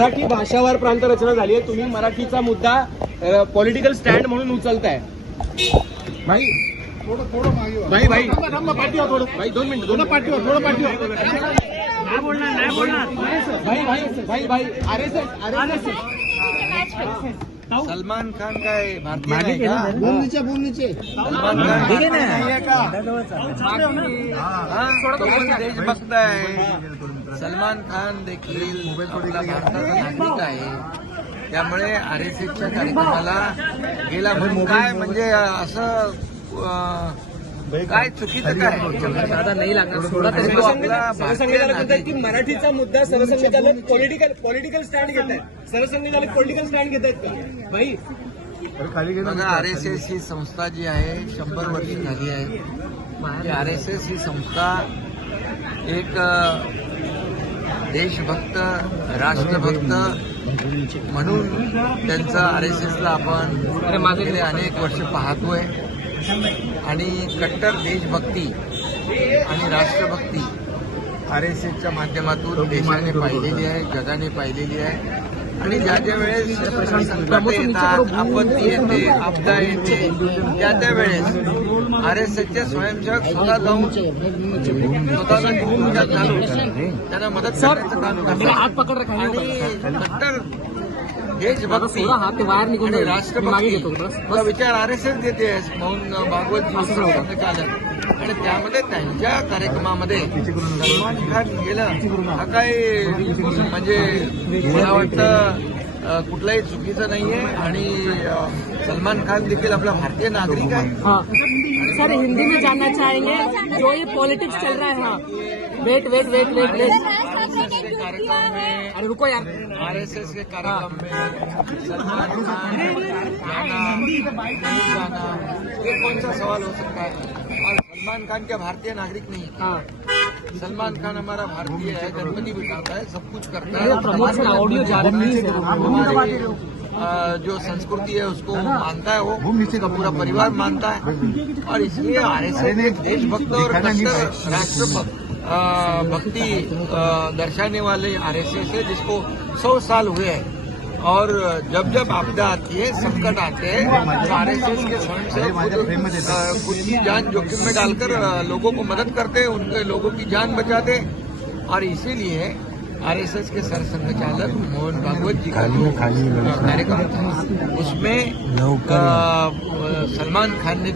मराठी भाषावार प्रांत रचना झाली आहे. तुम्ही मराठीचा मुद्दा पॉलिटिकल स्टँड म्हणून उचलताय. भाई भाई भाई भाई 2 मिनिट थोडं पाठीवर नाही बोलणार भाई भाई भाई भाई आरएसएस सलमान खान काय भारतीय नाही का? बोलणीचे सलमान खान ठीक आहे ना, देशभक्त आहे. सलमान खान देखील आपला भारताचा नागरिक आहे. त्यामुळे आरएसएसच्या कार्यक्रमाला गेला म्हणून काय म्हणजे असं काय चुकीचं काय नाही लागणार की मराठीचा मुद्दा सरसंघचालक पॉलिटिकल स्टँड घेत आहेत. सरसंघचालक पॉलिटिकल स्टँड घेत आहेत का भाई? बघा, आरएसएस ही संस्था जी आहे 100 वर्ष झाली आहे. आरएसएस ही संस्था एक देशभक्त राष्ट्रभक्त म्हणून त्यांचं आरएसएसला आपण गेले अनेक वर्ष पाहतोय. आणि कट्टर देशभक्ती आणि राष्ट्रभक्ती आरएसएसच्या माध्यमातून देशाने पाहिलेली आहे, जगाने पाहिलेली आहे. आणि ज्या ज्या वेळेस संकट येतात, आपत्ती येते, आपदा येते, त्या वेळेस आरएसएसचे स्वयंसेवक स्वतः जाऊन स्वतःचा भूमिका घालून त्यांना मदत करण्याचं काम करतात. आणि कट्टर देशभक्ती आणि राष्ट्रभक्तीचा विचार आरएसएस देते म्हणून भागवत संचालक. आणि त्यामध्ये त्यांच्या कार्यक्रमामध्ये सलमान खान गेलं हा काही म्हणजे मला वाटतं कुठलाही चुकीचं नाहीये. आणि सलमान खान देखील आपला भारतीय नागरिक आहे. सर हिंदी में जानना चाहेंगे जो ये पॉलिटिक्स चल रहा है. हाँ वेट कार्यक्रम में अरे रुको यार, आरएसएस के कार्यक्रम में सलमान खान जाना ये कौन सा सवाल हो सकता है? और सलमान खान क्या भारतीय नागरिक नहीं? हाँ सलमान खान हमारा भारतीय है, गणपति बिठाता है, सब कुछ करता मेरा प्रमोशन ऑडियो जा रही है. हमारी जो संस्कृति है उसको मानता है, वो उसका पूरा परिवार मानता है. और इसलिए आरएसएस एक देशभक्त और कट्टर राष्ट्रभक्त भक्ति दर्शाने वाले आरएसएस है जिसको 100 साल हुए हैं. और जब जब आपदा आती है, संकट आते हैं, तो आरएसएस के स्वयंसेवक खुद की जान जोखिम में डालकर लोगों को मदद करते हैं, उनके लोगों की जान बचाते. और इसीलिए आरएसएस के सरसंघचालक मोहन भागवत जी का जो कार्यक्रम था उसमें सलमान खान ने